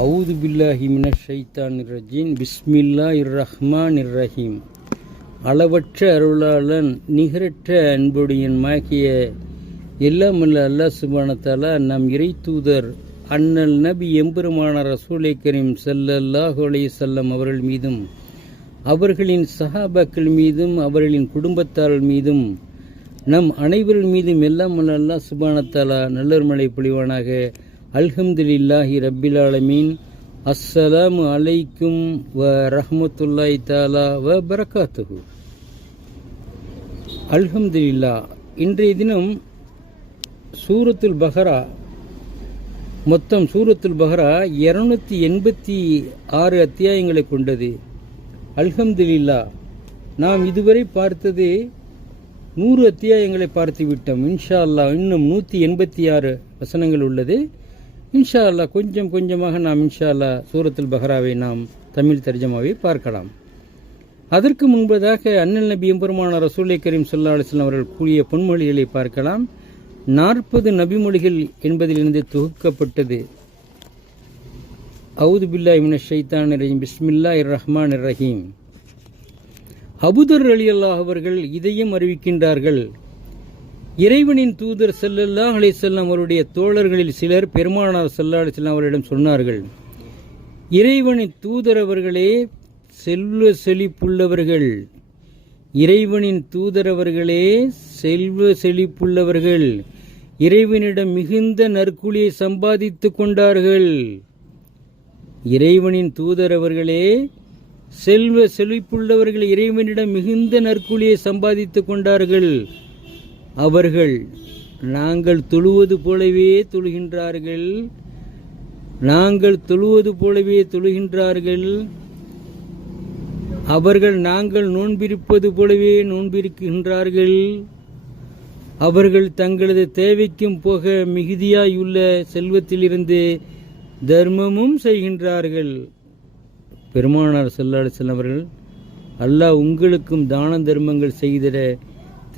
அவுது பில்லாஹி மினஷ் ஷைத்தானிர் ரஜீம். பிஸ்மில்லாஹிர் ரஹ்மானிர் ரஹீம். அளவற்ற அருளாளன் நிகரற்ற அன்புடையன்மாகிய எல்லாம் வல்ல அல்லாஹ் சுப்ஹானஹு வ தஆலா நம் இறை தூதர் அண்ணல் நபி எம்பெருமானார் ரசூலை கரீம் ஸல்லல்லாஹு அலைஹி வஸல்லம் அவர்கள் மீதும் அவர்களின் சஹாபாக்கள் மீதும் அவர்களின் குடும்பத்தார் மீதும் நம் அனைவர்கள் மீதும் எல்லாம் வல்ல அல்லாஹ் சுப்ஹானஹு வ தஆலா நல்லொருமலை பொழிவானாக. அல்ஹம்துலில்லாஹி ரப்பில் ஆலமீன். அஸ்ஸலாமு அலைக்கும் வ ரஹ்மத்துல்லாஹி தஆலா வ பரகாத்துஹு. அல்ஹம்துலில்லாஹ். இன்றைய தினம் சூரத்துல் பஹரா, மொத்தம் சூரத்துல் பஹரா 286 அத்தியாயங்களை கொண்டது. அல்ஹம்துலில்லாஹ். நாம் இதுவரை பார்த்தது 100 அத்தியாயங்களை பார்த்து விட்டோம். இன்ஷா அல்லாஹ் இன்னும் 186 வசனங்கள் உள்ளது. இன்ஷா அல்லாஹ் கொஞ்சம் கொஞ்சமாக நாம் இன்ஷா அல்லாஹ் சூரத்துல் பஹராவை நாம் தமிழ் தர்ஜமாவை பார்க்கலாம். அதற்கு முன்பதாக அண்ணல் நபி எம்பெருமானார் ரசூலை கரீம் ஸல்லல்லாஹு அலைஹி வஸல்லம் அவர்கள் கூறிய பொன்மொழிகளை பார்க்கலாம். 40 நபிமொழிகள் என்பதிலிருந்து தொகுக்கப்பட்டது. அவுது பில்லாஹி மினஷ் ஷைத்தானிர் ரஜீம். பிஸ்மில்லாஹிர் ரஹ்மானிர் ரஹீம். அபூதர் ரலியல்லாஹு அவர்கள் இதையும் அறிவிக்கின்றார்கள். இறைவனின் தூதர் ஸல்லல்லாஹு அலைஹி வஸல்லம் அவருடைய தோழர்களில் சிலர் பெருமானார் ஸல்லல்லாஹு அலைஹி வஸல்லம் அவரிடம் சொன்னார்கள், இறைவனின் தூதர் அவர்களே செல்வ செழிப்புள்ளவர்கள், இறைவனின் தூதர் அவர்களே செல்வ செழிப்புள்ளவர்கள் இறைவனிடம் மிகுந்த நற்கூலியை சம்பாதித்துக் கொண்டார்கள். இறைவனின் தூதர் அவர்களே செல்வ செழிப்புள்ளவர்கள் இறைவனிடம் மிகுந்த நற்கூலியை சம்பாதித்துக் கொண்டார்கள். அவர்கள் நாங்கள் தொழுவது போலவே தொழுகின்றார்கள், நாங்கள் தொழுவது போலவே தொழுகின்றார்கள். அவர்கள் நாங்கள் நோன்பிருப்பது போலவே நோன்பிருக்கின்றார்கள். அவர்கள் தங்களது தேவைக்கும் போக மிகுதியாயுள்ள செல்வத்திலிருந்து தர்மமும் செய்கின்றார்கள். பெருமானார் ஸல்லல்லாஹு அலைஹி வஸல்லம் அவர்கள், அல்லாஹ் உங்களுக்கும் தான தர்மங்கள் செய்திட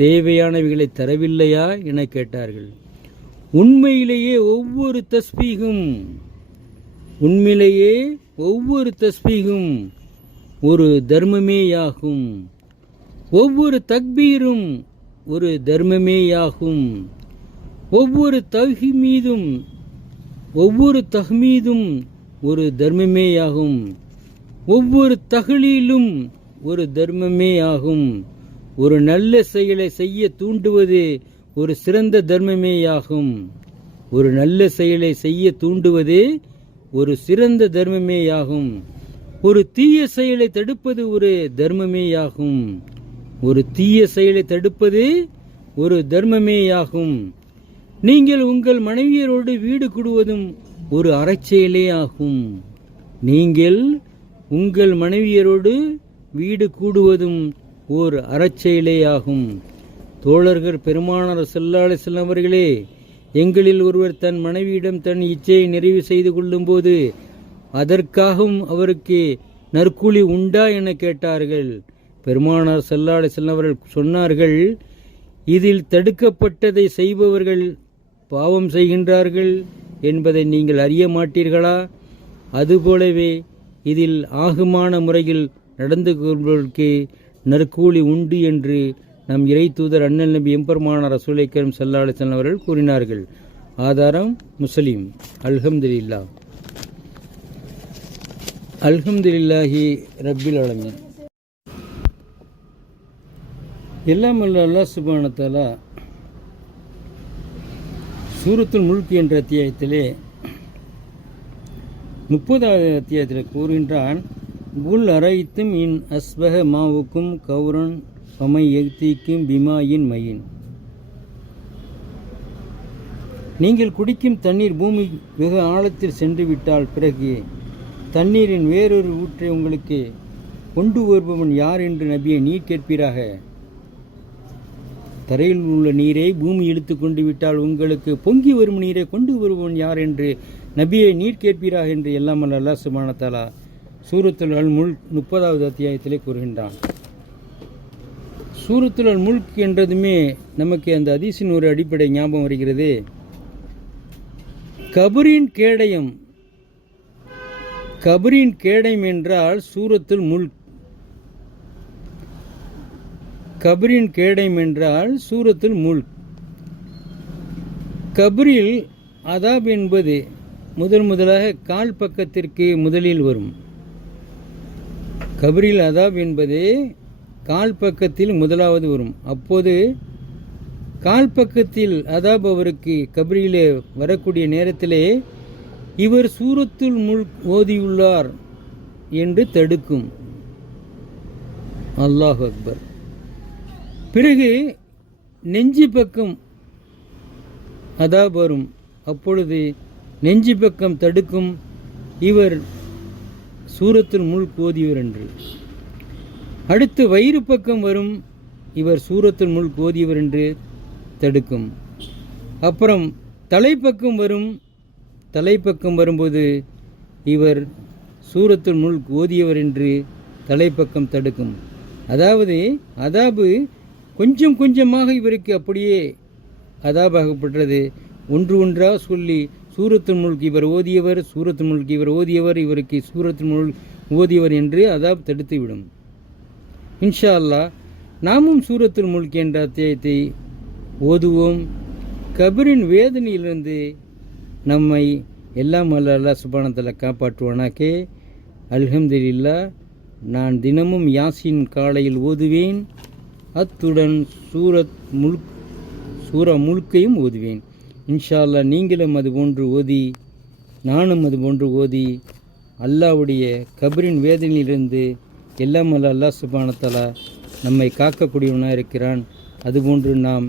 தேவையானவைகளை தரவில்லையா என கேட்டார்கள். உண்மையிலேயே ஒவ்வொரு தஸ்பீகும் ஒரு தர்மமேயாகும். ஒவ்வொரு தக்பீரும் ஒரு தர்மமேயாகும். ஒவ்வொரு தஹ்மீதும் ஒரு தர்மமேயாகும். ஒவ்வொரு தஹ்லீலும் ஒரு தர்மமேயாகும். ஒரு நல்ல செயலை செய்ய தூண்டுவது ஒரு சிறந்த தர்மமேயாகும். ஒரு நல்ல செயலை செய்ய தூண்டுவது ஒரு சிறந்த தர்மமேயாகும். ஒரு தீய செயலை தடுப்பது ஒரு தர்மமேயாகும். ஒரு தீய செயலை தடுப்பது ஒரு தர்மமேயாகும். நீங்கள் உங்கள் மனைவியரோடு வீடு கூடுவதும் ஒரு அறச்செயலே ஆகும். நீங்கள் உங்கள் மனைவியரோடு வீடு கூடுவதும் ஓர் அறச்செயலே ஆகும். தோழர்கள் பெருமானார் ஸல்லல்லாஹு அலைஹி வஸல்லம் அவர்களே, எங்களில் ஒருவர் தன் மனைவியிடம் தன் இச்சையை நிறைவு செய்து கொள்ளும் போது அதற்காகவும் அவருக்கு நற்கூலி உண்டா என கேட்டார்கள். பெருமானார் ஸல்லல்லாஹு அலைஹி வஸல்லம் அவர்கள் சொன்னார்கள், இதில் தடுக்கப்பட்டதை செய்பவர்கள் பாவம் செய்கின்றார்கள் என்பதை நீங்கள் அறிய மாட்டீர்களா? அதுபோலவே இதில் ஆகுமான முறையில் நடந்து கொள்பவர்களுக்கு நற்கூலி உண்டு என்று நம் இறை தூதர் அண்ணல் நபி எம்பெருமானார் ரசூலை கரீம் ஸல்லல்லாஹு அலைஹி வஸல்லம் அவர்கள் கூறினார்கள். ஆதாரம் முஸ்லிம். அல்ஹம்துலில்லாஹ். அல்ஹம்துலில்லாஹி ரப்பில் ஆலமீன். எல்லாம் வல்ல அல்லாஹ் சுப்ஹானஹு வ தஆலா சூரத்துல் முல்க் என்ற அத்தியாயத்திலே 30வது அத்தியாயத்தில் கூறுகின்றான், குல் அரைத்தும் இன் அஸ்பஹ மாவுக்கும் கௌரன் பமை எக்திக்கும் பிமாயின் மயின். நீங்கள் குடிக்கும் தண்ணீர் பூமி வெகு ஆழத்தில் சென்று விட்டால் பிறகு தண்ணீரின் வேறொரு ஊற்றை உங்களுக்கு கொண்டு வருபவன் யார் என்று நபியை நீர் கேட்பீராக. தரையில் உள்ள நீரை பூமி இழுத்து கொண்டு விட்டால் உங்களுக்கு பொங்கி வரும் நீரை கொண்டு வருபவன் யார் என்று நபியை நீர் கேட்பீராக என்று எல்லாம் அல்லாஹ் சுப்ஹானஹு வ தஆலா சூரத்துல் அல் முல்க் 30வது அத்தியாயத்திலே கூறுகின்றான். சூரத்துல் அல் முல்க் என்றதுமே நமக்கு அந்த ஹதீஸின் ஒரு அடிப்படை ஞாபகம் வருகிறது. கபரின் கேடயம் கபரின் கேடயம் என்றால் சூரத்துல் முல்க். கபரின் கேடயம் என்றால் சூரத்துல் முல்க். கபரில் அதாப் என்பது முதலாக கால் பக்கத்திற்கு முதலில் வரும். கபரில் அதாப் என்பது கால் பக்கத்தில் முதலாவது வரும். அப்போது கால் பக்கத்தில் அதாப் அவருக்கு கபரிலே வரக்கூடிய நேரத்திலே இவர் சூரத்துல் முல்க் ஓதியுள்ளார் என்று தடுக்கும். அல்லாஹ் அக்பர். பிறகு நெஞ்சு பக்கம் அதாப் வரும். அப்பொழுது நெஞ்சு பக்கம் தடுக்கும், இவர் சூரத்துல் முல்க் ஓதியவர் என்று. அடுத்து வயிறு பக்கம் வரும், இவர் சூரத்துல் முல்க் ஓதியவர் என்று தடுக்கும். அப்புறம் தலைப்பக்கம் வரும். தலைப்பக்கம் வரும்போது இவர் சூரத்துல் முல்க் ஓதியவர் என்று தலைப்பக்கம் தடுக்கும். அதாவது அதாபு கொஞ்சம் கொஞ்சமாக இவருக்கு அப்படியே அதாபாகப்பட்டது. ஒன்று ஒன்றாக சொல்லி சூரத்துல் முல்க் இவர் ஓதியவர், சூரத்துல் முல்க் இவர் ஓதியவர், இவருக்கு சூரத்துல் முல்க் ஓதியவர் என்று அதாப் தடுத்துவிடும். இன்ஷா அல்லாஹ் நாமும் சூரத்துல் முல்க் என்ற அத்தியாயத்தை ஓதுவோம். கபரின் வேதனையிலிருந்து நம்மை எல்லாம் அல்லாஹ் சுப்ஹானஹு வ தஆலா காப்பாற்றுவானாக்கே. அல்ஹம்துலில்லாஹ். நான் தினமும் யாசின் காலையில் ஓதுவேன். அத்துடன் சூரா முல்க்கையும் ஓதுவேன். இன்ஷா அல்லாஹ் நீங்களும் அது போன்று ஓதி, நானும் அது போன்று ஓதி அல்லாஹ்வுடைய கபரின் வேதனையிலிருந்து எல்லாம் அல்லாஹ் சுப்ஹானஹு வ தஆலா நம்மை காக்கக்கூடியவனாக இருக்கிறான். அதுபோன்று நாம்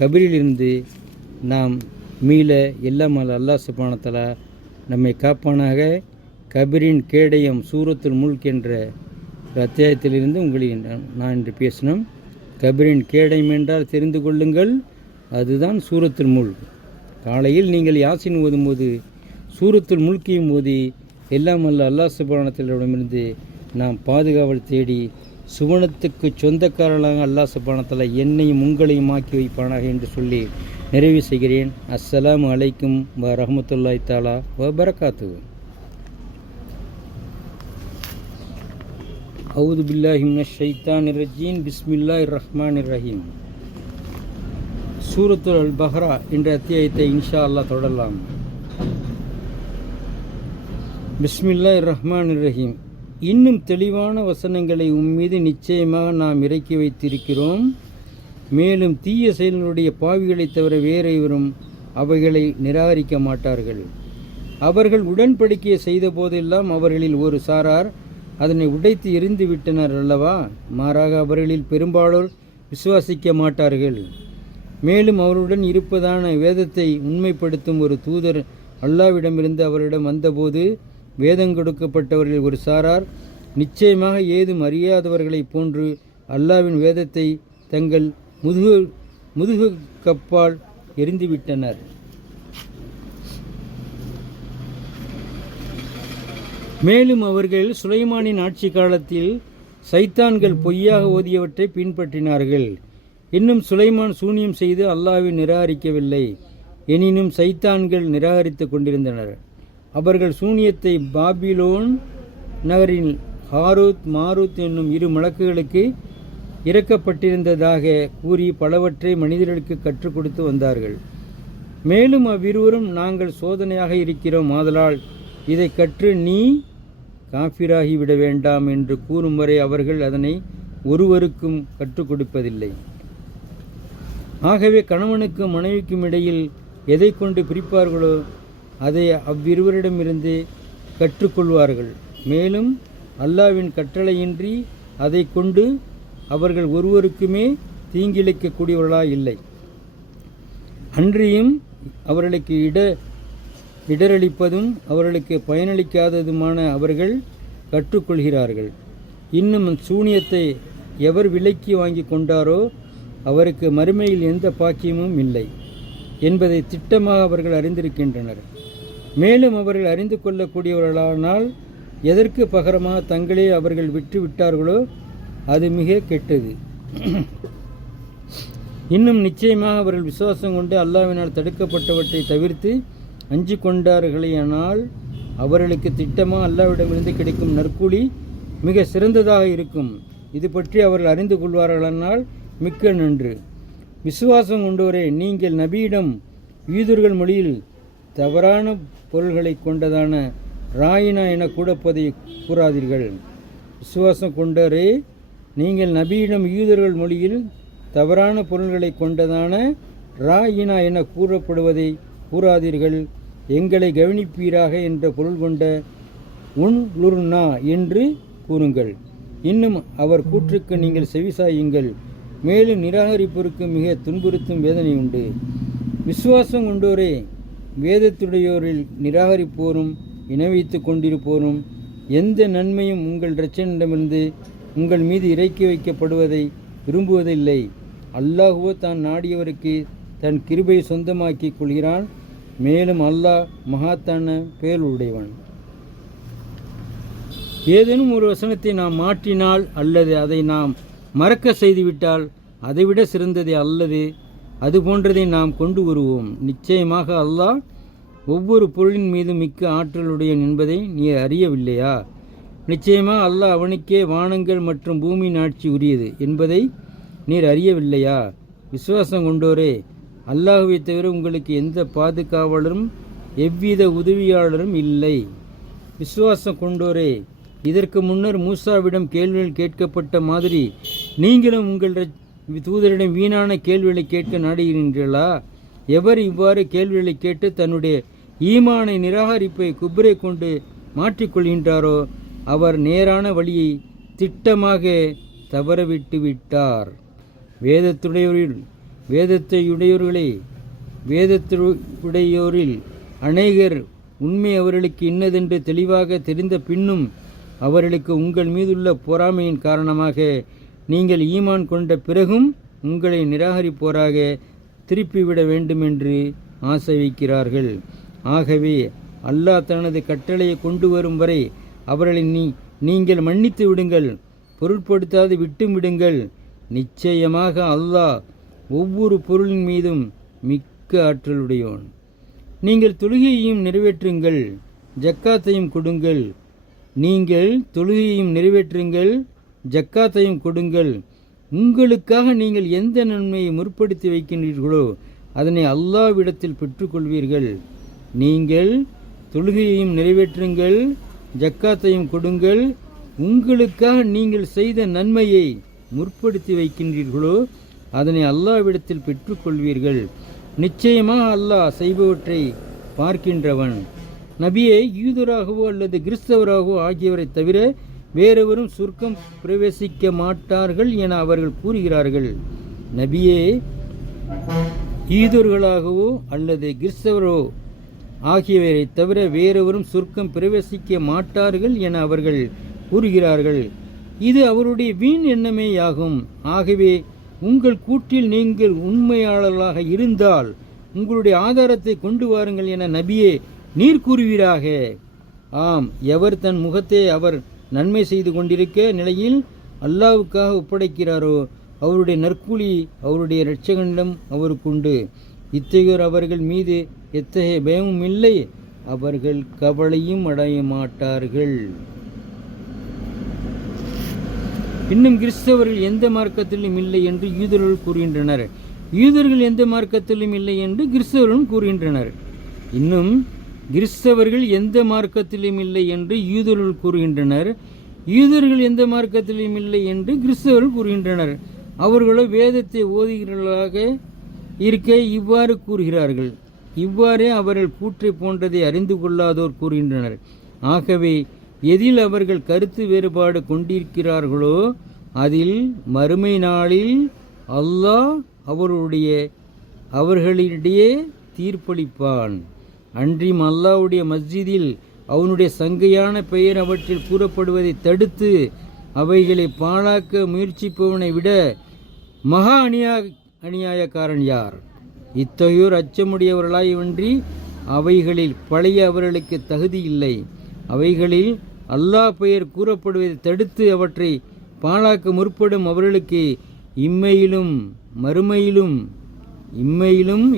கபரிலிருந்து நாம் மீள எல்லாம் அல்லாஹ் சுப்ஹானஹு வ தஆலா நம்மை காப்பானாக. கபரின் கேடயம் சூரத்துல் முல்க் என்ற அத்தியாயத்திலிருந்து உங்களின் நான் இன்று பேசினோம். கபரின் கேடயம் என்றால் தெரிந்து கொள்ளுங்கள், அதுதான் சூரத்துல் முல்க். காலையில் நீங்கள் யாசின் ஓதும்போது சூரத்துல் முல்கையும் ஓதி எல்லாம் அல்லாஹ் சுப்ஹானஹு வ தஆலாவிடமிருந்து நாம் பாதுகாவல் தேடி சுவனத்துக்கு சொந்தக்காரர்களாக அல்லாஹ் சுப்ஹானஹு வ தஆலா என்னையும் உங்களையும் ஆக்கி வைப்பானாக என்று சொல்லி நிறைவு செய்கிறேன். அஸ்ஸலாமு அலைக்கும் வ ரஹ்மத்துல்லாஹி தஆலா வ பரகாத்துஹு. அவுது பில்லாஹி மினஷ் ஷைத்தானிர் ரஜீம். பிஸ்மில்லாஹிர் ரஹ்மானிர் ரஹீம். சூரத்துல் அல் பஹ்ரா என்ற அத்தியாயத்தை இன்ஷா அல்லாஹ் தொடரலாம். பிஸ்மில்லாஹிர் ரஹ்மானிர் ரஹீம். இன்னும் தெளிவான வசனங்களை உம்மீது நிச்சயமாக நாம் இறக்கி வைத்திருக்கிறோம். மேலும் தீய செயல்களுடைய பாவிகளை தவிர வேறு எவரும் அவைகளை நிராகரிக்க மாட்டார்கள். அவர்கள் உடன்படிக்கையை செய்த போதெல்லாம் அவர்களில் ஒரு சாரார் அதனை உடைத்து எரிந்து விட்டனர் அல்லவா? மாறாக அவர்களில் பெரும்பாலோர் விசுவாசிக்க மாட்டார்கள். மேலும் அவருடன் இருப்பதான வேதத்தை உண்மைப்படுத்தும் ஒரு தூதர் அல்லாஹ்விடமிருந்து அவரிடம் வந்தபோது வேதம் கொடுக்கப்பட்டவர்களில் ஒரு சாரார் நிச்சயமாக ஏதும் அறியாதவர்களைப் போன்று அல்லாஹ்வின் வேதத்தை தங்கள் முதுகு கப்பால் எரிந்துவிட்டனர். மேலும் அவர்கள் சுலைமானின் ஆட்சி காலத்தில் சைத்தான்கள் பொய்யாக ஓதியவற்றை பின்பற்றினார்கள். இன்னும் சுலைமான் சூனியம் செய்து அல்லாஹ்வை நிராகரிக்கவில்லை. எனினும் சைத்தான்கள் நிராகரித்து கொண்டிருந்தனர். அவர்கள் சூனியத்தை பாபிலோன் நகரின் ஹாரூத் மாரூத் என்னும் இரு மலக்குகளுக்கு இறக்கப்பட்டிருந்ததாக கூறி பலவற்றை மனிதர்களுக்கு கற்றுக் கொடுத்து வந்தார்கள். மேலும் அவ்விருவரும் நாங்கள் சோதனையாக இருக்கிறோம், ஆதலால் இதை கற்று நீ காஃபிராகி விட வேண்டாம் என்று கூறும் வரை அவர்கள் அதனை ஒருவருக்கும் கற்றுக் கொடுப்பதில்லை. ஆகவே கணவனுக்கும் மனைவிக்கும் இடையில் எதை கொண்டு பிரிப்பார்களோ அதை அவ்விருவரிடமிருந்து கற்றுக்கொள்வார்கள். மேலும் அல்லாஹ்வின் கட்டளையின்றி அதை கொண்டு அவர்கள் ஒருவருக்குமே தீங்கிழைக்கக்கூடியவர்களாக இல்லை. அன்றியும் அவர்களுக்கு இடரளிப்பதும் அவர்களுக்கு பயனளிக்காததுமான அவர்கள் கற்றுக்கொள்கிறார்கள். இன்னும் சூனியத்தை எவர் விலைக்கு வாங்கி கொண்டாரோ அவருக்கு மறுமையில் எந்த பாக்கியமும் இல்லை என்பதை திட்டமாக அவர்கள் அறிந்திருக்கின்றனர். மேலும் அவர்கள் அறிந்து கொள்ளக்கூடியவர்களானால் எதற்கு பகரமாக தங்களே அவர்கள் விட்டு விட்டார்களோ அது மிக கெட்டது. இன்னும் நிச்சயமாக அவர்கள் விசுவாசம் கொண்டு அல்லாஹ்வினால் தடுக்கப்பட்டவற்றை தவிர்த்து அஞ்சு கொண்டார்களேயானால் அவர்களுக்கு திட்டமாக அல்லாஹ்விடமிருந்து கிடைக்கும் நற்கூலி மிக சிறந்ததாக இருக்கும். இது பற்றி அவர்கள் அறிந்து கொள்வார்களானால் மிக்க நன்று. விசுவாசம் கொண்டோரே, நீங்கள் நபியிடம் யூதர்கள் மொழியில் தவறான பொருள்களை கொண்டதான ராயினா என கூடப்பதை கூறாதீர்கள். விசுவாசம் கொண்டோரே, நீங்கள் நபியிடம் யூதர்கள் மொழியில் தவறான பொருள்களை கொண்டதான ராயினா என கூறப்படுவதை கூறாதீர்கள். எங்களை கவனிப்பீராக என்ற பொருள் கொண்ட உன்லுர்னா என்று கூறுங்கள். இன்னும் அவர் கூற்றுக்கு நீங்கள் செவிசாயுங்கள். மேலும் நிராகரிப்போருக்கு மிக துன்புறுத்தும் வேதனை உண்டு. விசுவாசம் கொண்டோரே, வேதத்துடையோரில் நிராகரிப்போரும் இணை வைத்து கொண்டிருப்போரும் எந்த நன்மையும் உங்கள் இரட்சகனிடமிருந்து உங்கள் மீது இறக்கி வைக்கப்படுவதை விரும்புவதில்லை. அல்லாஹுவோ தான் நாடியவருக்கு தன் கிருபையை சொந்தமாக்கிக் கொள்கிறான். மேலும் அல்லாஹ் மகாத்தான பேருடையவன். ஏதேனும் ஒரு வசனத்தை நாம் மாற்றினால் அல்லது அதை நாம் மறக்க செய்துவிட்டால் அதைவிட சிறந்ததை அல்லது அது போன்றதை நாம் கொண்டு வருவோம். நிச்சயமாக அல்லாஹ் ஒவ்வொரு பொருளின் மீதும் மிக்க ஆற்றலுடையன் என்பதை நீ அறியவில்லையா? நிச்சயமாக அல்லாஹ் அவனுக்கே வானங்கள் மற்றும் பூமியின் ஆட்சி உரியது என்பதை நீர் அறியவில்லையா? விசுவாசம் கொண்டோரே, அல்லாஹுவை தவிர உங்களுக்கு எந்த பாதுகாவலரும் எவ்வித உதவியாளரும் இல்லை. விசுவாசம் கொண்டோரே, இதற்கு முன்னர் மூசாவிடம் கேள்விகள் கேட்கப்பட்ட மாதிரி நீங்களும் உங்கள் தூதரிடம் வீணான கேள்விகளை கேட்க நாடுகிறீர்களா? எவர் இவ்வாறு கேள்விகளை கேட்டு தன்னுடைய ஈமானை நிராகரிப்பை குப்ரை கொண்டு மாற்றிக்கொள்கின்றாரோ அவர் நேரான வழியை திட்டமாக தவறவிட்டு விட்டார். வேதத்தையுடையோரில் அநேகர் உண்மை அவர்களுக்கு இன்னதென்று தெளிவாக தெரிந்த பின்னும் அவர்களுக்கு உங்கள் மீதுள்ள பொறாமையின் காரணமாக நீங்கள் ஈமான் கொண்ட பிறகும் உங்களை நிராகரிப்போராக திருப்பிவிட வேண்டுமென்று ஆசை வைக்கிறார்கள். ஆகவே அல்லாஹ் தனது கட்டளையை கொண்டு வரும் வரை அவர்களை நீங்கள் மன்னித்து விடுங்கள், பொருட்படுத்தாது விட்டு விடுங்கள். நிச்சயமாக அல்லாஹ் ஒவ்வொரு பொருளின் மீதும் மிக்க ஆற்றலுடையோன். நீங்கள் தொழுகையையும் நிறைவேற்றுங்கள், ஜக்காத்தையும் கொடுங்கள். நீங்கள் தொழுகையையும் நிறைவேற்றுங்கள், ஜக்காத்தையும் கொடுங்கள். உங்களுக்காக நீங்கள் எந்த நன்மையை முற்படுத்தி வைக்கின்றீர்களோ அதனை அல்லாஹ்விடத்தில் பெற்றுக்கொள்வீர்கள். நீங்கள் தொழுகையையும் நிறைவேற்றுங்கள், ஜக்காத்தையும் கொடுங்கள். உங்களுக்காக நீங்கள் செய்த நன்மையை முற்படுத்தி வைக்கின்றீர்களோ அதனை அல்லாஹ்விடத்தில் பெற்றுக்கொள்வீர்கள். நிச்சயமாக அல்லாஹ் செய்பவற்றை பார்க்கின்றவன். நபியே, யூதராகவோ அல்லது கிறிஸ்தவராகவோ ஆகியவரை தவிர வேறெவரும் சொர்க்கம் பிரவேசிக்க மாட்டார்கள் என அவர்கள் கூறுகிறார்கள். நபியே, யூதர்களாகவோ அல்லது கிறிஸ்தவரோ ஆகியவரை தவிர வேறெவரும் சொர்க்கம் பிரவேசிக்க மாட்டார்கள் என அவர்கள் கூறுகிறார்கள். இது அவருடைய வீண் எண்ணமேயாகும். ஆகவே உங்கள் கூற்றில் நீங்கள் உண்மையாளர்களாக இருந்தால் உங்களுடைய ஆதாரத்தை கொண்டு வாருங்கள் என நபியே நீர் கூறுவீராக. ஆம், எவர் தன் முகத்தை அவர் நன்மை செய்து கொண்டிருக்க நிலையில் அல்லாஹ்வுக்காக ஒப்படைக்கிறாரோ அவருடைய நற்கூலி அவருடைய இரட்சகனிடம் அவருக்குண்டு. இத்தகையோர் அவர்கள் மீது எத்தகைய பயமும் இல்லை, அவர்கள் கவலையும் அடைய மாட்டார்கள். இன்னும் கிறிஸ்தவர்கள் எந்த மார்க்கத்திலும் இல்லை என்று யூதர்கள் கூறுகின்றனர், யூதர்கள் எந்த மார்க்கத்திலும் இல்லை என்று கிறிஸ்தவர்களும் கூறுகின்றனர். இன்னும் கிறிஸ்தவர்கள் எந்த மார்க்கத்திலும் இல்லை என்று யூதர்கள் கூறுகின்றனர், யூதர்கள் எந்த மார்க்கத்திலும் இல்லை என்று கிறிஸ்தவர்கள் கூறுகின்றனர். அவர்களோ வேதத்தை ஓதுகிறவர்களாக இருக்க இவ்வாறு கூறுகிறார்கள். இவ்வாறே அவர்கள் கூற்றை போன்றதை அறிந்து கொள்ளாதோர் கூறுகின்றனர். ஆகவே எதில் அவர்கள் கருத்து வேறுபாடு கொண்டிருக்கிறார்களோ அதில் மறுமை நாளில் அல்லாஹ் அவர்களிடையே தீர்ப்பளிப்பான். அன்றியும் அல்லாஹ்வுடைய மஸ்ஜிதில் அவனுடைய சங்கையான பெயர் அவற்றில் கூறப்படுவதை தடுத்து அவைகளை பாழாக்க முயற்சிப்பவனை விட மகா அநியாயக்காரன் யார்? இத்தகையோர் அச்சமுடையவர்களாயின்றி அவைகளில் பழைய அவர்களுக்கு தகுதி இல்லை. அவைகளில் அல்லாஹ் பெயர் கூறப்படுவதை தடுத்து அவற்றை பாழாக்க முற்படும் அவர்களுக்கு இம்மையிலும்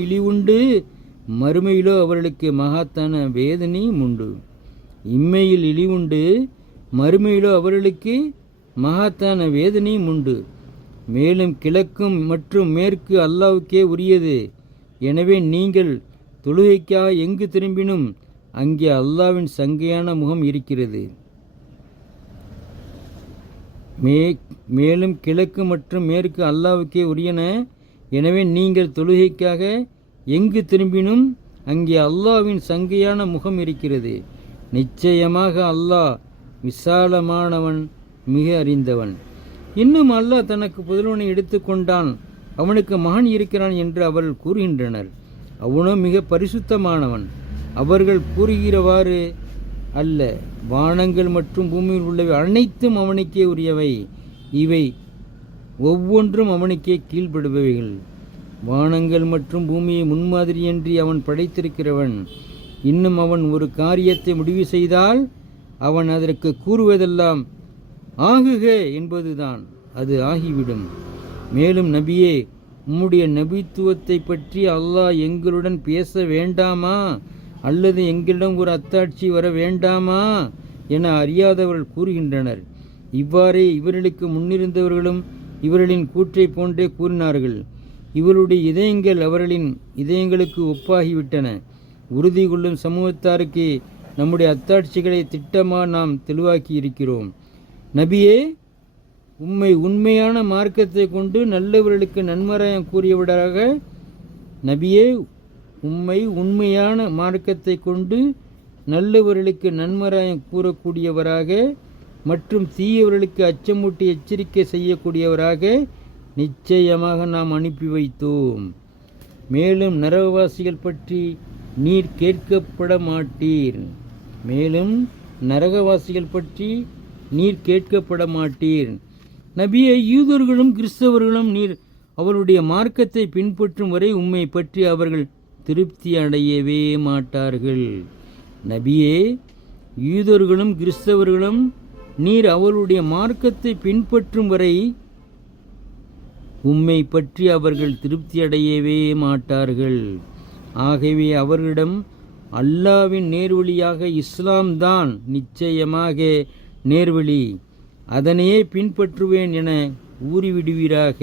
இழிவுண்டு, மறுமையிலோ அவர்களுக்கு மகாத்தான வேதனையும் உண்டு. இம்மையில் இழிவுண்டு, மறுமையிலோ அவர்களுக்கு மகத்தான வேதனையும் உண்டு. மேலும் கிழக்கும் மற்றும் மேற்கு அல்லாஹ்வுக்கே உரியது. எனவே நீங்கள் தொழுகைக்காக எங்கு திரும்பினும் அங்கே அல்லாஹ்வின் சங்கையான முகம் இருக்கிறது. மேலும் கிழக்கு மற்றும் மேற்கு அல்லாஹ்வுக்கே உரியன. எனவே நீங்கள் தொழுகைக்காக எங்கு திரும்பினும் அங்கே அல்லாஹ்வின் சங்கையான முகம் இருக்கிறது. நிச்சயமாக அல்லாஹ் விசாலமானவன், மிக அறிந்தவன். இன்னும் அல்லாஹ் தனக்கு புதல்வனை எடுத்துக்கொண்டான், அவனுக்கு மகன் இருக்கிறான் என்று அவர்கள் கூறுகின்றனர். அவனோ மிக பரிசுத்தமானவன். அவர்கள் கூறுகிறவாறு அல்ல. வானங்கள் மற்றும் பூமியில் உள்ளவை அனைத்தும் அவனுக்கே உரியவை. இவை ஒவ்வொன்றும் அவனுக்கே கீழ்ப்படுபவைகள். வானங்கள் மற்றும் பூமியை முன்மாதிரியன்றி அவன் படைத்திருக்கிறவன். இன்னும் அவன் ஒரு காரியத்தை முடிவு செய்தால் அவன் அதற்கு கூறுவதெல்லாம் ஆகுக என்பதுதான், அது ஆகிவிடும். மேலும் நபியே, உம்முடைய நபித்துவத்தை பற்றி அல்லாஹ் எங்களுடன் பேச வேண்டாமா அல்லது எங்களிடம் ஒரு அத்தாட்சி வர வேண்டாமா என அறியாதவர்கள் கூறுகின்றனர். இவ்வாறே இவர்களுக்கு முன்னிருந்தவர்களும் இவர்களின் கூற்றை போன்றே கூறினார்கள். இவருடைய இதயங்கள் அவர்களின் இதயங்களுக்கு ஒப்பாகிவிட்டன. உறுதி கொள்ளும் சமூகத்தாருக்கு நம்முடைய அத்தாட்சிகளை திட்டமாக நாம் தெளிவாக்கி இருக்கிறோம். நபியே, உண்மையான மார்க்கத்தை கொண்டு நல்லவர்களுக்கு நன்மராயம் கூறியவராக உண்மையான மார்க்கத்தை கொண்டு நல்லவர்களுக்கு நன்மராயம் கூறக்கூடியவராக மற்றும் தீயவர்களுக்கு அச்சமூட்டி எச்சரிக்கை செய்யக்கூடியவராக நிச்சயமாக நாம் அனுப்பி வைத்தோம். மேலும் நரகவாசிகள் பற்றி நீர் கேட்கப்பட மாட்டீர். நபியை, யூதர்களும் கிறிஸ்தவர்களும் நீர் அவருடைய மார்க்கத்தை பின்பற்றும் வரை உம்மை பற்றி அவர்கள் திருப்தி அடையவே மாட்டார்கள். நபியே, யூதர்களும் கிறிஸ்தவர்களும் நீர் அவருடைய மார்க்கத்தை பின்பற்றும் வரை உம்மை பற்றி அவர்கள் திருப்தி அடையவே மாட்டார்கள். ஆகவே அவர்களிடம் அல்லாஹ்வின் நேர்வழியாக இஸ்லாம் தான் நிச்சயமாக நேர்வழி, அதனையே பின்பற்றுவேன் என ஊறிவிடுவீராக.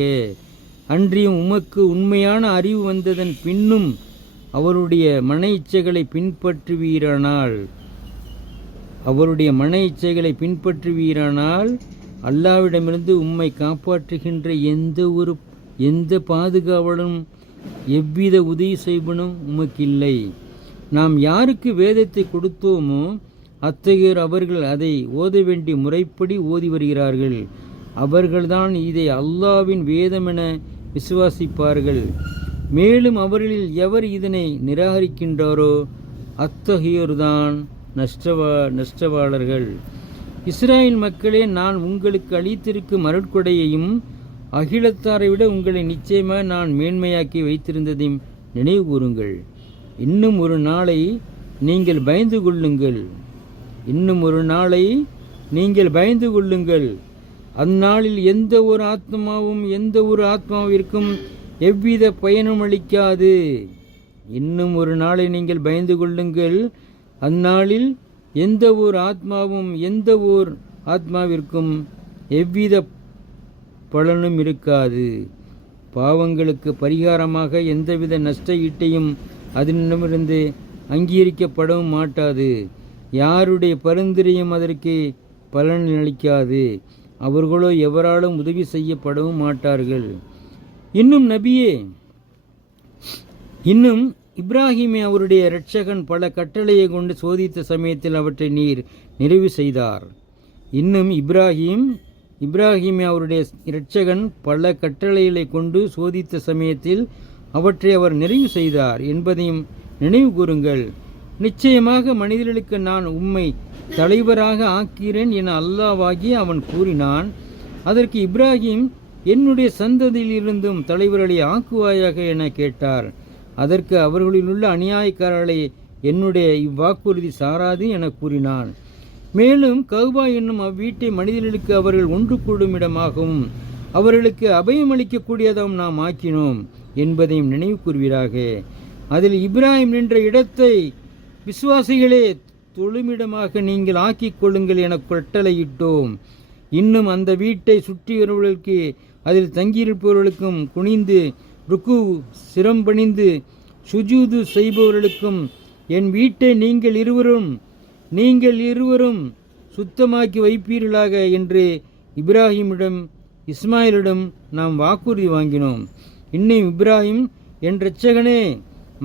அன்றியும் உமக்கு உண்மையான அறிவு வந்ததன் பின்னும் அவருடைய மன இச்சைகளை பின்பற்றுவீரானால் அல்லாஹ்விடமிருந்து உம்மை காப்பாற்றுகின்ற எந்த பாதுகாவலும் எவ்வித உதவி செய்வனும் உமக்கில்லை. நாம் யாருக்கு வேதத்தை கொடுத்தோமோ அத்தகையோர் அவர்கள் அதை ஓத வேண்டிய முறைப்படி ஓதி வருகிறார்கள். அவர்கள்தான் இதை அல்லாஹ்வின் வேதம் என விசுவாசிப்பார்கள். மேலும் அவர்களில் எவர் இதனை நிராகரிக்கின்றாரோ அத்தகையோர்தான் நஷ்டவாளர்கள். இஸ்ராயேல் மக்களே, நான் உங்களுக்கு அளித்திருக்கும் அருட்கொடையையும் அகிலத்தாரை விட உங்களை நிச்சயமாக நான் மேன்மையாக்கி வைத்திருந்ததையும் நினைவு கூறுங்கள். இன்னும் ஒரு நாளை நீங்கள் பயந்து கொள்ளுங்கள். அந்நாளில் எந்த ஒரு ஆத்மாவிற்கும் எவ்வித பயனும் அளிக்காது. இன்னும் ஒரு நாளை நீங்கள் பயந்து கொள்ளுங்கள். அந்நாளில் எந்த ஒரு ஆத்மாவிற்கும் எவ்வித பலனும் இருக்காது. பாவங்களுக்கு பரிகாரமாக எந்தவித நஷ்ட ஈட்டையும் அதனிடமிருந்து அங்கீகரிக்கப்படவும் மாட்டாது. யாருடைய பரிந்துரையும் அதற்கு பலன் அளிக்காது. அவர்களோ எவராலும் உதவி செய்யப்படவும் மாட்டார்கள். இன்னும் நபியே, இப்ராஹிமை அவருடைய இரட்சகன் பல கட்டளையை கொண்டு சோதித்த சமயத்தில் அவற்றை நீர் நிறைவு செய்தார். இன்னும் இப்ராஹிமை அவருடைய இரட்சகன் பல கட்டளைகளை கொண்டு சோதித்த சமயத்தில் அவற்றை அவர் நிறைவு செய்தார் என்பதையும் நினைவு கூறுங்கள். நிச்சயமாக மனிதர்களுக்கு நான் உம்மை தலைவராக ஆக்கிறேன் என அல்லாஹ்வாகி அவன் கூறினான். அதற்கு இப்ராஹிம், என்னுடைய சந்ததியிலிருந்தும் தலைவர்களை ஆக்குவாயாக என கேட்டார். அதற்கு அவர்களிலுள்ள அநியாயக்காரர்களை என்னுடைய இவ்வாக்குறுதி சாராது என கூறினான். மேலும் கௌபா என்னும் அவ்வீட்டை மனிதர்களுக்கு அவர்கள் ஒன்று கூடும் இடமாகவும் அவர்களுக்கு அபயமளிக்கக்கூடியதாகவும் நாம் ஆக்கினோம் என்பதையும் நினைவு கூறுவீராக. அதில் இப்ராஹிம் நின்ற இடத்தை விசுவாசிகளே தொழுமிடமாக நீங்கள் ஆக்கிக் கொள்ளுங்கள் என கட்டளையிட்டோம். இன்னும் அந்த வீட்டை சுற்றியவர்களுக்கு அதில் தங்கியிருப்பவர்களுக்கும் குனிந்து ருக்கு சிரம்பணிந்து சுஜூது செய்பவர்களுக்கும் என் வீட்டை நீங்கள் இருவரும் சுத்தமாக்கி வைப்பீர்களாக என்று இப்ராஹிமிடம் இஸ்மாயிலிடம் நாம் வாக்குறுதி வாங்கினோம். இன்னும் இப்ராஹிம், என் இரட்சகனே,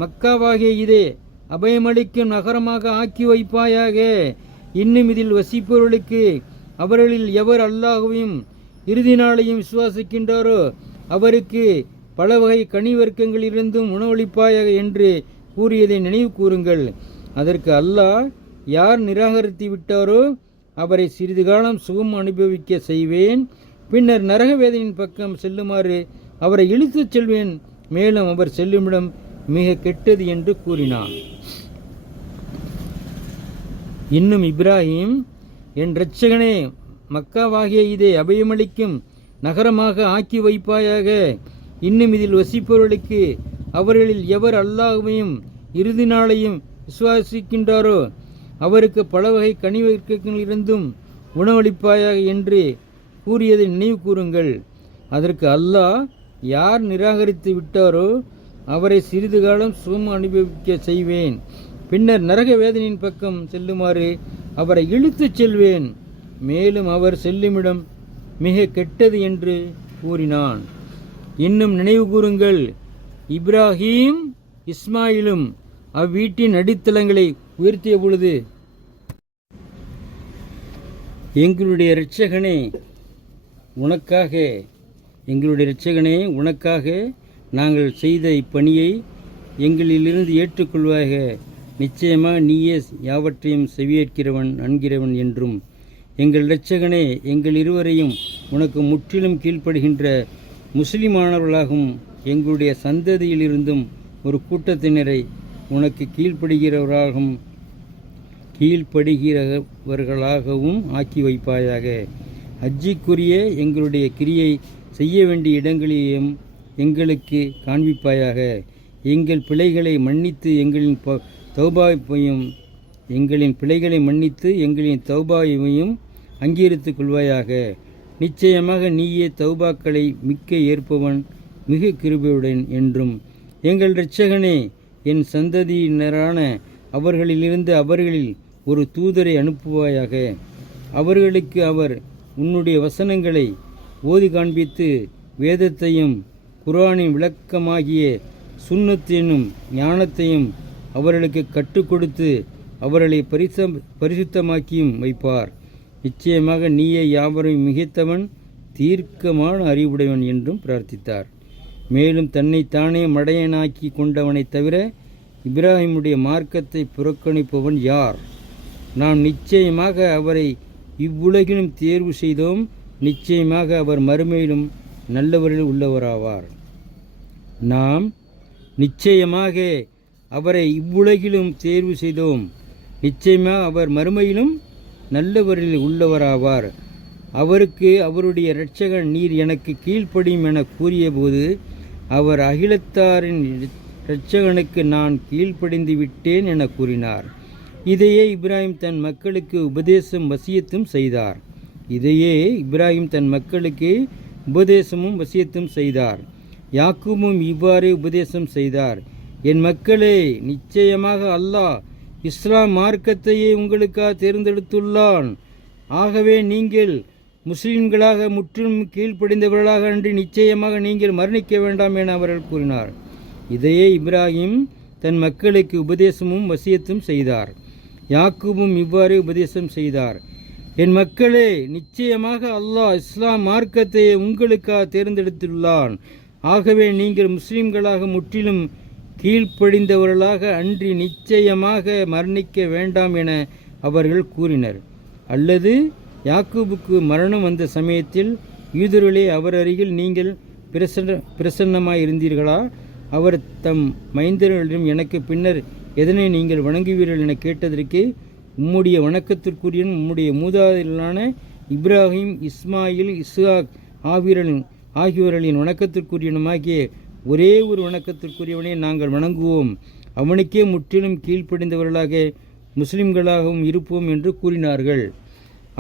மக்காவாகிய இதே அபயமளிக்கும் நகரமாக ஆக்கி வைப்பாயாக. இன்னும் இதில் வசிப்பவர்களுக்கு அவர்களில் எவர் அல்லாஹ்வையும் இறுதி நாளையும் விசுவாசிக்கின்றாரோ அவருக்கு பல வகை கனிவர்க்கங்களிலிருந்தும் உணவளிப்பாயாக என்று கூறியதை நினைவு கூறுங்கள். அதற்கு அல்லாஹ், யார் நிராகரித்து விட்டாரோ அவரை சிறிது காலம் சுகம் அனுபவிக்க செய்வேன், பின்னர் நரக வேதனையின் பக்கம் செல்லுமாறு அவரை இழுத்துச் செல்வேன், மேலும் அவர் செல்லுமிடம் மிக கெட்டது என்று கூறினான். இன்னும் இப்ராஹிம், என் இரட்சகனே, மக்காவாகிய இதை அபயமளிக்கும் நகரமாக ஆக்கி வைப்பாயாக. இன்னும் இதில் வசிப்பவர்களுக்கு அவர்களில் எவர் அல்லாஹ்வையும் இறுதி நாளையும் விசுவாசிக்கின்றாரோ அவருக்கு பல வகை கனிவர்க்கங்களிலிருந்தும் உணவளிப்பாயாக என்று கூறியதை நினைவு கூறுங்கள். அதற்கு அல்லாஹ், யார் நிராகரித்து விட்டாரோ அவரை சிறிது காலம் சுகம் அனுபவிக்க செய்வேன், பின்னர் நரக வேதனையின் பக்கம் செல்லுமாறு அவரை இழுத்துச் செல்வேன், மேலும் அவர் செல்லுமிடம் மிக கெட்டது என்று கூறினான். இன்னும் நினைவு கூறுங்கள், இப்ராஹீம் இஸ்மாயிலும் அவ்வீட்டின் அடித்தளங்களை உயர்த்திய பொழுது, எங்களுடைய இரட்சகனே உனக்காக நாங்கள் செய்த இப்பணியை எங்களிலிருந்து ஏற்றுக்கொள்வாக. நிச்சயமாக நீயே யாவற்றையும் செவியேற்கிறவன் நன்கிறவன் என்றும், எங்கள் இரட்சகனே, எங்கள் இருவரையும் உனக்கு முற்றிலும் கீழ்ப்படுகின்ற முஸ்லிமானவர்களாகவும் எங்களுடைய சந்ததியிலிருந்தும் ஒரு கூட்டத்தினரை உனக்கு கீழ்ப்படுகிறவர்களாகவும் ஆக்கி வைப்பாயாக. ஹஜ்ஜிக்குரிய எங்களுடைய கிரியை செய்ய வேண்டிய இடங்களையும் எங்களுக்கு காண்பிப்பாயாக. எங்கள் பிழைகளை மன்னித்து எங்களின் தௌபாவையும் அங்கீகரித்துக் கொள்வாயாக. நிச்சயமாக நீயே தௌபாக்களை மிக்க ஏற்பவன், மிக கிருபையுடன் என்றும், எங்கள் இரட்சகனே, என் சந்ததியினரான அவர்களிலிருந்து அவர்களில் ஒரு தூதரை அனுப்புவாயாக. அவர்களுக்கு அவர் உன்னுடைய வசனங்களை ஓதி காண்பித்து வேதத்தையும் குர்ஆனின் விளக்கமாகிய சுன்னத் என்னும் ஞானத்தையும் அவர்களுக்கு கற்றுக் கொடுத்து அவர்களை பரிசுத்தமாக்கியும் வைப்பார். நிச்சயமாக நீயே யாவரையும் மிகைத்தவன், தீர்க்கமான அறிவுடையவன் என்றும் பிரார்த்தித்தார். மேலும் தன்னைத்தானே மடையனாக்கி கொண்டவனைத் தவிர இப்ராஹிமுடைய மார்க்கத்தை புறக்கணிப்பவன் யார்? நாம் நிச்சயமாக அவரை இவ்வுலகிலும் தேர்வு செய்தோம், நிச்சயமாக அவர் மறுமையிலும் நல்லவர்கள் உள்ளவராவார். நாம் நிச்சயமாக அவரை இவ்வுலகிலும் தேர்வு செய்தோம், நிச்சயமாக அவர் மறுமையிலும் நல்லவரில் உள்ளவராவார். அவருக்கு அவருடைய இரட்சகன், நீர் எனக்கு கீழ்ப்படியும் என கூறியபோது அவர் அகிலத்தாரின் இரட்சகனுக்கு நான் கீழ்ப்படிந்து விட்டேன் என கூறினார். இதையே இப்ராஹிம் தன் மக்களுக்கு உபதேசம் வசியத்தும் செய்தார். யாக்கூபும் இவ்வாறே உபதேசம் செய்தார். என் மக்களே, நிச்சயமாக அல்லாஹ் இஸ்லாம் மார்க்கத்தையே உங்களுக்காக தேர்ந்தெடுத்துள்ளான். ஆகவே நீங்கள் முஸ்லிம்களாக முற்றிலும் கீழ்ப்படிந்தவர்களாக அன்றி நிச்சயமாக நீங்கள் மரணிக்க வேண்டாம் என அவர்கள் கூறினார். இதையே இப்ராஹிம் தன் மக்களுக்கு உபதேசமும் வசியத்தும் செய்தார். யாக்கூபும் இவ்வாறு உபதேசம் செய்தார். என் மக்களே, நிச்சயமாக அல்லாஹ் இஸ்லாம் மார்க்கத்தையே உங்களுக்காக தேர்ந்தெடுத்துள்ளான். ஆகவே நீங்கள் முஸ்லிம்களாக முற்றிலும் கீழ்ப்படிந்தவர்களாக அன்றி நிச்சயமாக மரணிக்க வேண்டாம் என அவர்கள் கூறினர். அல்லது யாக்கூபுக்கு மரணம் வந்த சமயத்தில், யூதர்களே, அவர் அருகில் நீங்கள் பிரசன்னமாயிருந்தீர்களா? அவர் தம் மைந்தர்களிடம், எனக்கு பின்னர் எதனை நீங்கள் வணங்குவீர்கள் என கேட்டதற்கு, உம்முடைய வணக்கத்திற்குரிய உம்முடைய மூதாதையர்களான இப்ராஹிம், இஸ்மாயில், இஸ்ஹாக் ஆகியோர்களின் வணக்கத்திற்குரியவனாகிய ஒரே ஒரு வணக்கத்திற்குரியவனை நாங்கள் வணங்குவோம். அவனுக்கே முற்றிலும் கீழ்ப்படிந்தவர்களாக முஸ்லிம்களாகவும் இருப்போம் என்று கூறினார்கள்.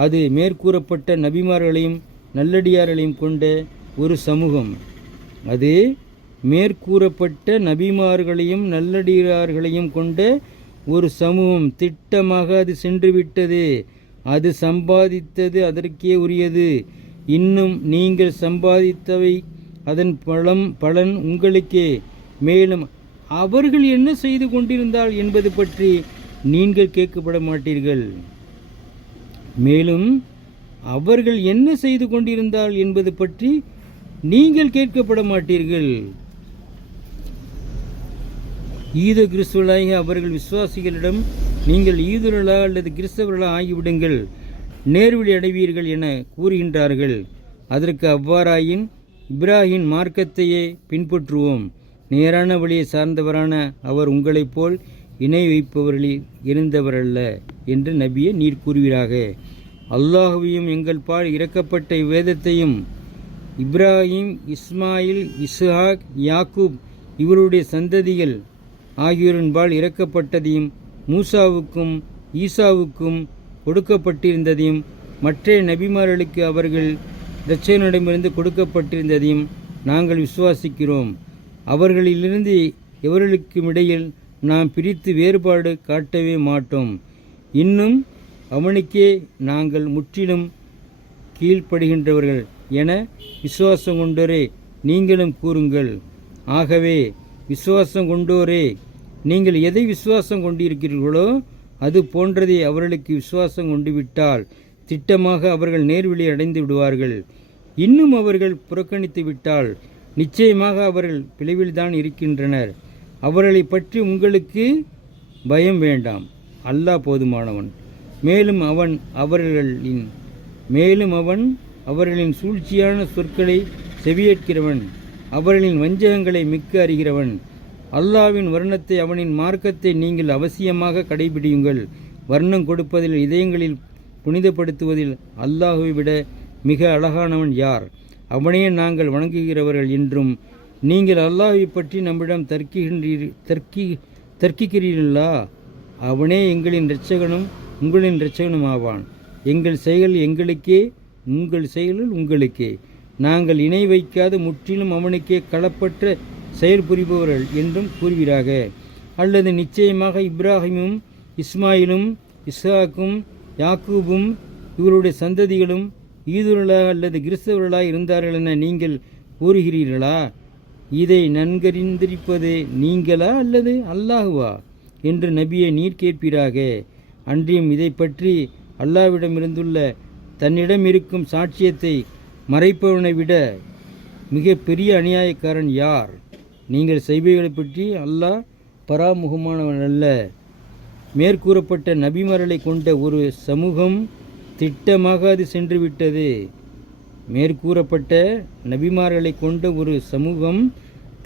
அது மேற்கூறப்பட்ட நபிமார்களையும் நல்லடியார்களையும் கொண்ட ஒரு சமூகம். அது மேற்கூறப்பட்ட நபிமார்களையும் நல்லடியார்களையும் கொண்ட ஒரு சமூகம். திட்டமாக அது சென்றுவிட்டது. அது சம்பாதித்தது அதற்கே உரியது. இன்னும் நீங்கள் சம்பாதித்தவை அதன் பலன் உங்களுக்கே. மேலும் அவர்கள் என்ன செய்து கொண்டிருந்தால் என்பது பற்றி நீங்கள் கேட்கப்பட மாட்டீர்கள். மேலும் அவர்கள் என்ன செய்து கொண்டிருந்தால் என்பது பற்றி நீங்கள் கேட்கப்பட மாட்டீர்கள். ஈத கிறிஸ்துவர்களாகிய அவர்கள் விசுவாசிகளிடம், நீங்கள் ஈதுர்களா அல்லது கிறிஸ்தவர்களா ஆகிவிடுங்கள், நேர்வழி அடைவீர்கள் என கூறுகின்றார்கள். அதற்கு அவ்வாறாயின் இப்ராஹிம் மார்க்கத்தையே பின்பற்றுவோம், நேரான வழியை சார்ந்தவரான அவர் உங்களைப் போல் இணை வைப்பவர்களில் இருந்தவரல்ல என்று நபியே நீர் கூறுவீராக. அல்லாஹுவையும் எங்கள் பால் இறக்கப்பட்ட இவ்வேதத்தையும் இப்ராஹிம், இஸ்மாயில், இஸ்ஹாக், யாக்கூப் இவருடைய சந்ததிகள் ஆகியோரின்பால் இறக்கப்பட்டதையும் மூசாவுக்கும் ஈசாவுக்கும் கொடுக்கப்பட்டிருந்ததையும் மற்ற நபிமார்களுக்கு அவர்கள் இரட்சகனிடமிருந்து கொடுக்கப்பட்டிருந்ததையும் நாங்கள் விசுவாசிக்கிறோம். அவர்களிலிருந்து எவர்களுக்கும் இடையில் நாம் பிரித்து வேறுபாடு காட்டவே மாட்டோம். இன்னும் அவனுக்கே நாங்கள் முற்றிலும் கீழ்ப்படுகின்றவர்கள் என விசுவாசம் கொண்டோரே நீங்களும் கூறுங்கள். ஆகவே விசுவாசம் கொண்டோரே, நீங்கள் எதை விசுவாசம் கொண்டிருக்கிறீர்களோ அது போன்றதை அவர்களுக்கு விசுவாசம் கொண்டுவிட்டால் திட்டமாக அவர்கள் நேர்வழி அடைந்து விடுவார்கள். இன்னும் அவர்கள் புறக்கணித்து விட்டால் நிச்சயமாக அவர்கள் பிளவில்தான் இருக்கின்றனர். அவர்களை பற்றி உங்களுக்கு பயம் வேண்டாம். அல்லாஹ் போதுமானவன். மேலும் அவன் அவர்களின் சூழ்ச்சியான சொற்களை செவியேற்கிறவன், அவர்களின் வஞ்சகங்களை மிக்க அறிகிறவன். அல்லாஹ்வின் வர்ணத்தை, அவனின் மார்க்கத்தை நீங்கள் அவசியமாக கடைபிடியுங்கள். வர்ணம் கொடுப்பதில், இதயங்களில் புனிதப்படுத்துவதில் அல்லாஹுவை விட மிக அழகானவன் யார்? அவனே நாங்கள் வணங்குகிறவர்கள் என்றும் நீங்கள் அல்லாஹ்வை பற்றி நம்மிடம் தர்க்கிக்கிறீர்களா? அவனே எங்களின் இரட்சகனும் உங்களின் இரட்சகனும் ஆவான். எங்கள் செயல் எங்களுக்கே, உங்கள் செயலில் உங்களுக்கே. நாங்கள் இணை வைக்காத முற்றிலும் அவனுக்கே களப்பற்ற செயல் புரிபவர்கள் என்றும் கூறுவீராக. அல்லது நிச்சயமாக இப்ராஹிமும் இஸ்மாயிலும் இஸ்ஹாக்கும் யாக்கூபும் இவருடைய சந்ததிகளும் ஈதுர்களாக அல்லது கிறிஸ்தவர்களாக இருந்தார்கள் என நீங்கள் கூறுகிறீர்களா? இதை நன்கறிந்திருப்பது நீங்களா அல்லது அல்லாஹுவா என்று நபியை நீர் கேட்பீராக. அன்றியும் இதை பற்றி அல்லாஹ்விடமிருந்துள்ள தன்னிடம் இருக்கும் சாட்சியத்தை மறைப்பவனை விட மிக பெரிய அநியாயக்காரன் யார்? நீங்கள் செய்பவைகளை பற்றி அல்லாஹ் பராமுகமானவன் அல்ல. மேற்கூறப்பட்ட நபிமார்களை கொண்ட ஒரு சமூகம் திட்டமாக அது சென்றுவிட்டது. மேற்கூறப்பட்ட நபிமார்களை கொண்ட ஒரு சமூகம்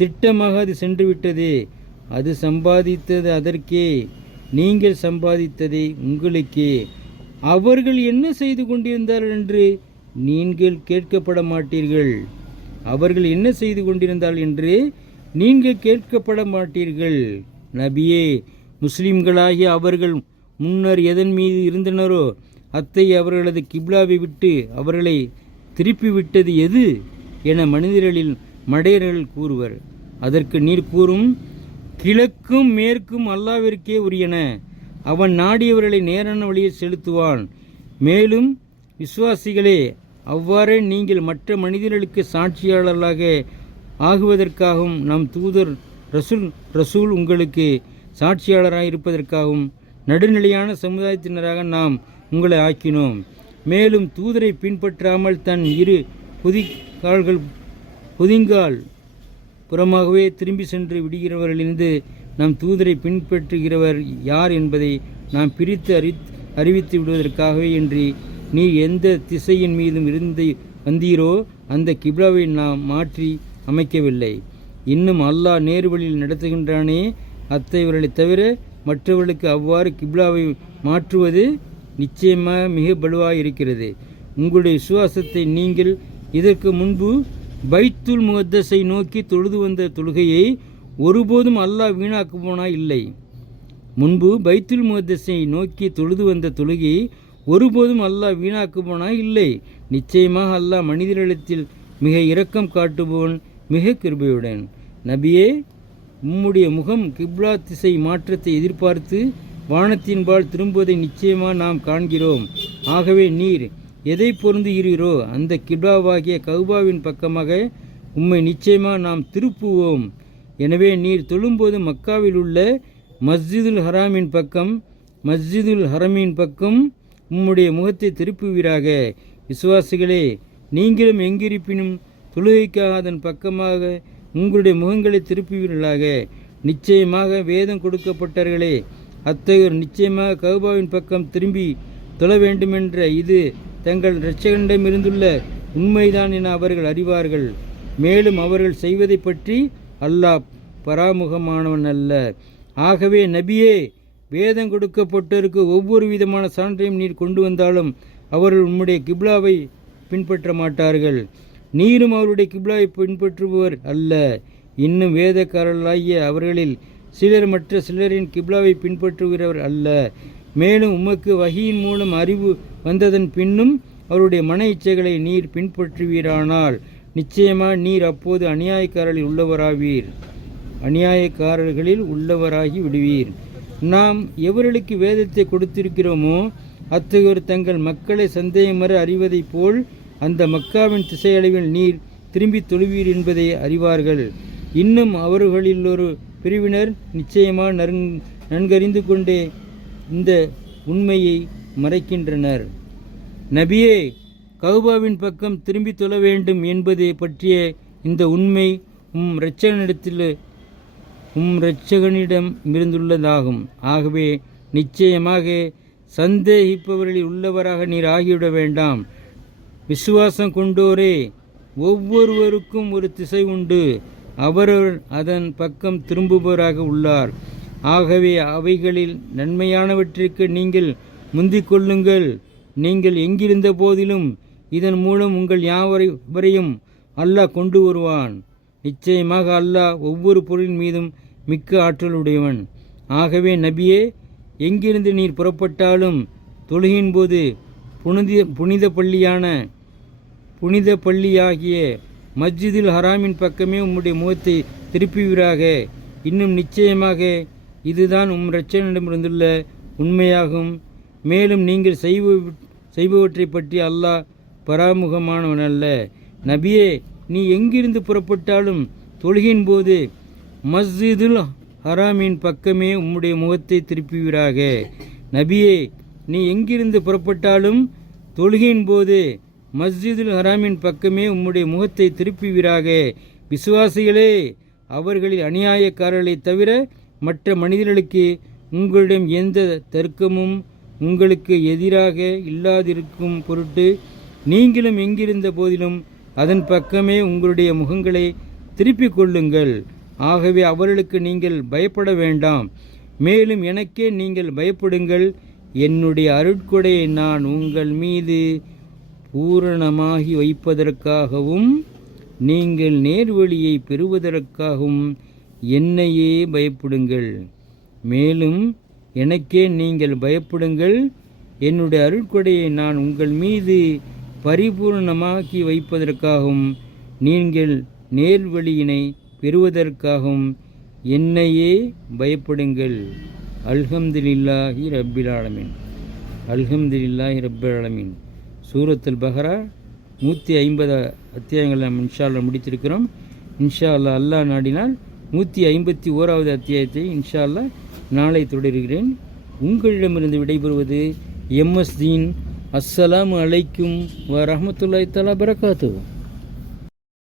திட்டமாக அது சென்றுவிட்டது. அது சம்பாதித்தது அதற்கே, நீங்கள் சம்பாதித்ததை உங்களுக்கே. அவர்கள் என்ன செய்து கொண்டிருந்தார்கள் என்று நீங்கள் கேட்கப்பட மாட்டீர்கள். அவர்கள் என்ன செய்து கொண்டிருந்தார்கள் என்று நீங்கள் கேட்கப்பட மாட்டீர்கள். நபியே, முஸ்லிம்களாகிய அவர்கள் முன்னர் எதன் மீது இருந்தனரோ அத்தை அவர்களது கிப்லாவை விட்டு அவர்களை திருப்பிவிட்டது எது என மனிதர்களில் மடையர்கள் கூறுவர். அதற்கு நீர் கூறும், கிழக்கும் மேற்கும் அல்லாஹ்விற்கே உரியன. அவன் நாடியவர்களை நேரான வழியில் செலுத்துவான். மேலும் விசுவாசிகளே, அவ்வாறே நீங்கள் மற்ற மனிதர்களுக்கு சாட்சியாளர்களாக ஆகுவதற்காகவும் நம் தூதர் ரசூல் உங்களுக்கு சாட்சியாளராக இருப்பதற்காகவும் நடுநிலையான சமுதாயத்தினராக நாம் உங்களை ஆக்கினோம். மேலும் தூதரை பின்பற்றாமல் தன் இரு புதிங்கால் புறமாகவே திரும்பி சென்று விடுகிறவர்களிலிருந்து நம் தூதரை பின்பற்றுகிறவர் யார் என்பதை நாம் பிரித்து அறிவித்து விடுவதற்காகவே என்று நீர் எந்த திசையின் மீதும் இருந்து வந்தீரோ அந்த கிப்லாவை நாம் மாற்றி அமைக்கவில்லை. இன்னும் அல்லாஹ் நேர்வழியில் நடத்துகின்றானே, அத்தகையவர்களை தவிர மற்றவர்களுக்கு அவ்வாறு கிப்லாவை மாற்றுவது நிச்சயமாக மிக பலுவாக இருக்கிறது. உங்களுடைய விசுவாசத்தை நீங்கள் இதற்கு முன்பு பைத்துல் முகத்தஸை நோக்கி தொழுது வந்த தொழுகையை ஒருபோதும் அல்லாஹ் வீணாக்குவோனா இல்லை. முன்பு பைத்துல் முகத்தஸை நோக்கி தொழுது வந்த தொழுகை ஒருபோதும் அல்லாஹ் வீணாக்குபவனா இல்லை. நிச்சயமாக அல்லாஹ் மனிதர்களிடத்தில் மிக இரக்கம் காட்டுபவன், மிக கிருபையுடன். நபியே, உம்முடைய முகம் கிப்லா திசை மாற்றத்தை எதிர்பார்த்து வானத்தின்பால் திரும்புவதை நிச்சயமாக நாம் காண்கிறோம். ஆகவே நீர் எதை பொருந்துகிறீரோ அந்த கிப்லாவாகிய கௌபாவின் பக்கமாக உம்மை நிச்சயமாக நாம் திருப்புவோம். எனவே நீர் தொழும்போது மக்காவில் உள்ள மஸ்ஜிதுல் ஹரமின் பக்கம் உம்முடைய முகத்தை திருப்புவீராக. விசுவாசிகளே, நீங்களும் எங்கிருப்பினும் தொழுகைக்காக அதன் பக்கமாக உங்களுடைய முகங்களை திருப்புவீர்களாக. நிச்சயமாக வேதம் கொடுக்கப்பட்டவர்களே, அத்தகையோர் நிச்சயமாக கௌபாவின் பக்கம் திரும்பி தொழ வேண்டுமென்ற இது தங்கள் இரட்சகனிடமிருந்துள்ள உண்மைதான் என அவர்கள் அறிவார்கள். மேலும் அவர்கள் செய்வதை பற்றி அல்லாஹ் பராமுகமானவன் அல்ல. ஆகவே நபியே, வேதம் கொடுக்கப்பட்டோருக்கு ஒவ்வொரு விதமான சான்றையும் நீர் கொண்டு வந்தாலும் அவர்கள் உம்முடைய கிப்லாவை பின்பற்ற மாட்டார்கள். நீரும் அவருடைய கிப்லாவை பின்பற்றுபவர் அல்ல. இன்னும் வேதக்காரர்களாகிய அவர்களில் சிலர் மற்ற சிலரின் கிப்லாவை பின்பற்றுகிறவர் அல்ல. மேலும் உமக்கு வஹியின் மூலம் அறிவு வந்ததன் பின்னும் அவருடைய மன இச்சைகளை நீர் பின்பற்றுவீரானால் நிச்சயமாக நீர் அப்போது அநியாயக்காரர்களில் உள்ளவராகி விடுவீர். நாம் எவர்களுக்கு வேதத்தை கொடுத்திருக்கிறோமோ அத்தகையோர் தங்கள் மக்களை சந்தேகமற அறிவதைப் போல் அந்த மக்காவின் திசையளவில் நீர் திரும்பி தொழுவீர் என்பதை அறிவார்கள். இன்னும் அவர்களில் ஒரு பிரிவினர் நிச்சயமாக நன்கறிந்து கொண்டே இந்த உண்மையை மறைக்கின்றனர். நபியே, கௌபாவின் பக்கம் திரும்பி தொழ வேண்டும் என்பதை பற்றிய இந்த உண்மை இரட்சகனிடம் இருந்துள்ளதாகும். ஆகவே நிச்சயமாக சந்தேகிப்பவர்களில் உள்ளவராக நீர் ஆகிவிட வேண்டாம். விசுவாசம் கொண்டோரே, ஒவ்வொருவருக்கும் ஒரு திசை உண்டு. அவரவர் அதன் பக்கம் திரும்புபவராக உள்ளார். ஆகவே அவைகளில் நன்மையானவற்றிற்கு நீங்கள் முந்திக் கொள்ளுங்கள். நீங்கள் எங்கிருந்த போதிலும் இதன் மூலம் உங்கள் யாவரையும் அல்லாஹ் கொண்டு வருவான். நிச்சயமாக அல்லாஹ் ஒவ்வொரு பொருளின் மீதும் மிக்க ஆற்றலுடையவன். ஆகவே நபியே, எங்கிருந்து நீர் புறப்பட்டாலும் தொழுகையின் போது புனித பள்ளியாகிய மஸ்ஜிதுல் ஹராமின் பக்கமே உம்முடைய முகத்தை திருப்புவீராக. இன்னும் நிச்சயமாக இதுதான் இரட்சகனிடமிருந்துள்ள உண்மையாகும். மேலும் நீங்கள் செய்பவற்றை பற்றி அல்லாஹ் பராமுகமானவன் அல்ல. நபியே, நீ எங்கிருந்து புறப்பட்டாலும் தொழுகையின் போது மஸ்ஜிதுல் ஹராமின் பக்கமே உம்முடைய முகத்தை திருப்புவீராக. நபியே, நீ எங்கிருந்து புறப்பட்டாலும் தொழுகையின் போது மஸ்ஜிதுல் ஹராமின் பக்கமே உம்முடைய முகத்தை திருப்புவீராக. விசுவாசிகளே, அவர்களில் அநியாயக்காரர்களை தவிர மற்ற மனிதர்களுக்கு உங்களிடம் எந்த தர்க்கமும் உங்களுக்கு எதிராக இல்லாதிருக்கும் பொருட்டு நீங்களும் எங்கிருந்த போதிலும் அதன் பக்கமே உங்களுடைய முகங்களை திருப்பிக் கொள்ளுங்கள். ஆகவே அவர்களுக்கு நீங்கள் பயப்பட வேண்டாம். மேலும் எனக்கே நீங்கள் பயப்படுங்கள். என்னுடைய அருட்கொடையை நான் உங்கள் மீது பூரணமாகி வைப்பதற்காகவும் நீங்கள் நேர்வழியை பெறுவதற்காகவும் என்னையே பயப்படுங்கள். மேலும் எனக்கே நீங்கள் பயப்படுங்கள். என்னுடைய அருட்கொடையை நான் உங்கள் மீது பரிபூர்ணமாக்கி வைப்பதற்காகவும் நீங்கள் நேர்வழியினை பெறுவதற்காகவும் என்னையே பயப்படுங்கள். அல்ஹம்துலில்லாஹி ரப்பில் ஆலமீன். சூரத்துல் பஹரா 150 அத்தியாயங்கள் நாம் இன்ஷா அல்லாஹ் முடித்திருக்கிறோம். இன்ஷா அல்லாஹ் அல்லாஹ் நாடினால் 151வது அத்தியாயத்தை இன்ஷா அல்லாஹ் நாளை தொடர்கிறேன். உங்களிடமிருந்து விடைபெறுவது MS தீன். அஸ்ஸலாமு அலைக்கும் வ ரஹ்மத்துல்லாஹி தஆலா பரகாத்துஹு.